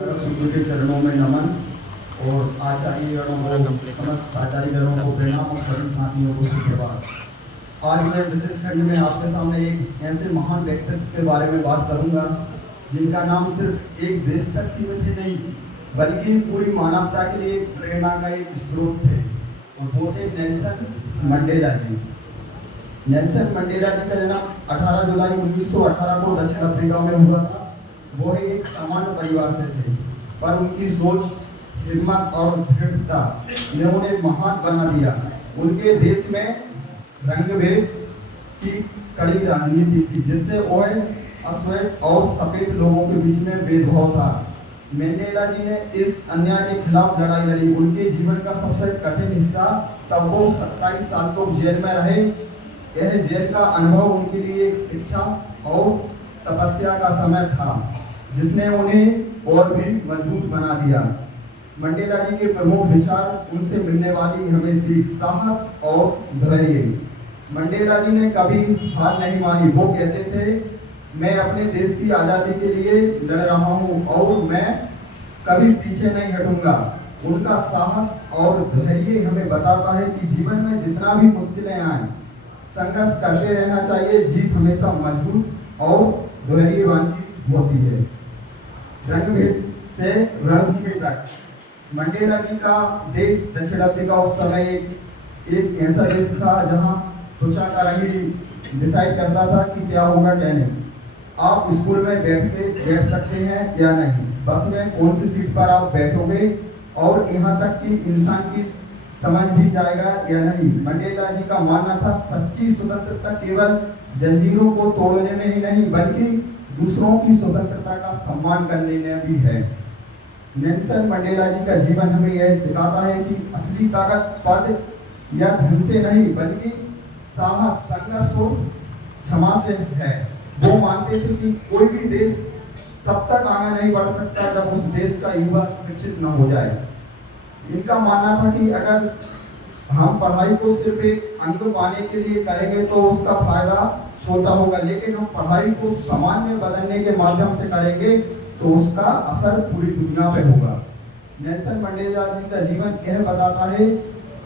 सूर्य के चरणों में नमन और आचार्यगणों को समस्त आचार्यगणों को प्रणाम और सभी साथियों को सुप्रभात। आज मैं विशेष खंड में आपके सामने एक ऐसे महान व्यक्तित्व के बारे में बात करूंगा जिनका नाम सिर्फ एक देश तक सीमित ही नहीं बल्कि पूरी मानवता के लिए प्रेरणा का एक स्रोत थे और वो थे नेल्सन मंडेला जी। नेल्सन मंडेला जी का जन्म 18 जुलाई 1918 को दक्षिण अफ्रीका में हुआ था। वो एक सामान्य परिवार से थे, पर उनकी सोच, हिम्मत और दृढ़ता ने उन्हें महान बना दिया। उनके देश में रंगभेद की कड़ी राजनीति थी, जिससे वह अश्वेत और सफेद लोगों के बीच में भेदभाव था। मंडेला जी ने इस अन्याय के खिलाफ लड़ाई लड़ी। उनके जीवन का सबसे कठिन हिस्सा तब वो 27 साल तक जेल में रहे। यह जेल का अनुभव उनके लिए एक शिक्षा और तपस्या का समय था, जिसने उन्हें और भी मजबूत बना दिया। मंडेला जी के प्रमुख विचार, उनसे मिलने वाली हमें सीख, साहस और धैर्य। मंडेला जी ने कभी हार नहीं मानी। वो कहते थे, मैं अपने देश की आज़ादी के लिए लड़ रहा हूँ और मैं कभी पीछे नहीं हटूंगा। उनका साहस और धैर्य हमें बताता है कि जीवन में जितना भी मुश्किलें आए, संघर्ष करते रहना चाहिए। जीत हमेशा मजबूत और धैर्यवान की होती है। रंगभेद से रणभूमि तक मंडेला जी का देश दक्षिण अफ्रीका उस समय एक ऐसा देश था जहां त्वचा का रंग ही डिसाइड करता था कि क्या होगा क्या नहीं। आप स्कूल में बैठ सकते हैं या नहीं, बस में कौन सी सीट पर आप बैठोगे और यहाँ तक कि इंसान की समझ भी जाएगा या नहीं। मंडेला जी का मानना था, सच्ची स्वतंत्रता केवल जंजीरों को तोड़ने में ही नहीं बल्कि दूसरों की स्वतंत्रता का सम्मान करने में भी है। नेल्सन मंडेला जी का जीवन हमें यह सिखाता है कि असली ताकत पद या धन से नहीं बल्कि साहस, संघर्ष और क्षमा से है। वो मानते थे कि कोई भी देश तब तक आगे नहीं बढ़ सकता जब उस देश का युवा शिक्षित न हो जाए। इनका मानना था कि अगर हम पढ़ाई को सिर्फ एक अंक पाने के लिए करेंगे तो उसका फायदा छोटा होगा, लेकिन हम पढ़ाई को समाज में बदलने के माध्यम से करेंगे तो उसका असर पूरी दुनिया पे होगा। नेल्सन मंडेला जी का जीवन यह बताता है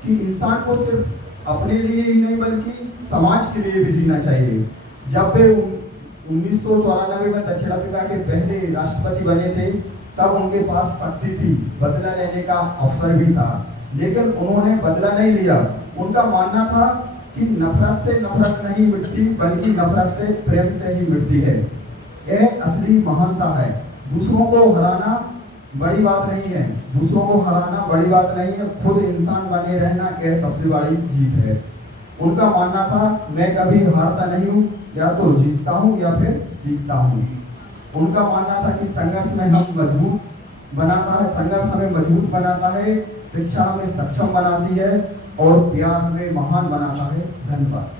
कि इंसान को सिर्फ अपने लिए ही नहीं बल्कि समाज के लिए भी जीना चाहिए। जब वे 1994 में दक्षिण अफ्रीका के पहले राष्ट्रपति बने थे, तब उनके पास शक्ति थी, बदला लेने का अवसर भी था, लेकिन उन्होंने बदला नहीं लिया। उनका मानना था कि नफरत से नफरत नहीं मिटती बल्कि नफरत से प्रेम से ही मिटती है। यह असली महानता है। दूसरों को हराना बड़ी बात नहीं है, दूसरों को हराना बड़ी बात नहीं है, खुद इंसान बने रहना यह सबसे बड़ी जीत है। उनका मानना था, मैं कभी हारता नहीं हूँ, या तो जीतता हूँ या फिर सीखता हूँ। उनका मानना था कि संघर्ष में हम मजबूत बनाता है, संघर्ष हमें मजबूत बनाता है, शिक्षा हमें सक्षम बनाती है और प्यार हमें महान बनाता है। धन्यवाद।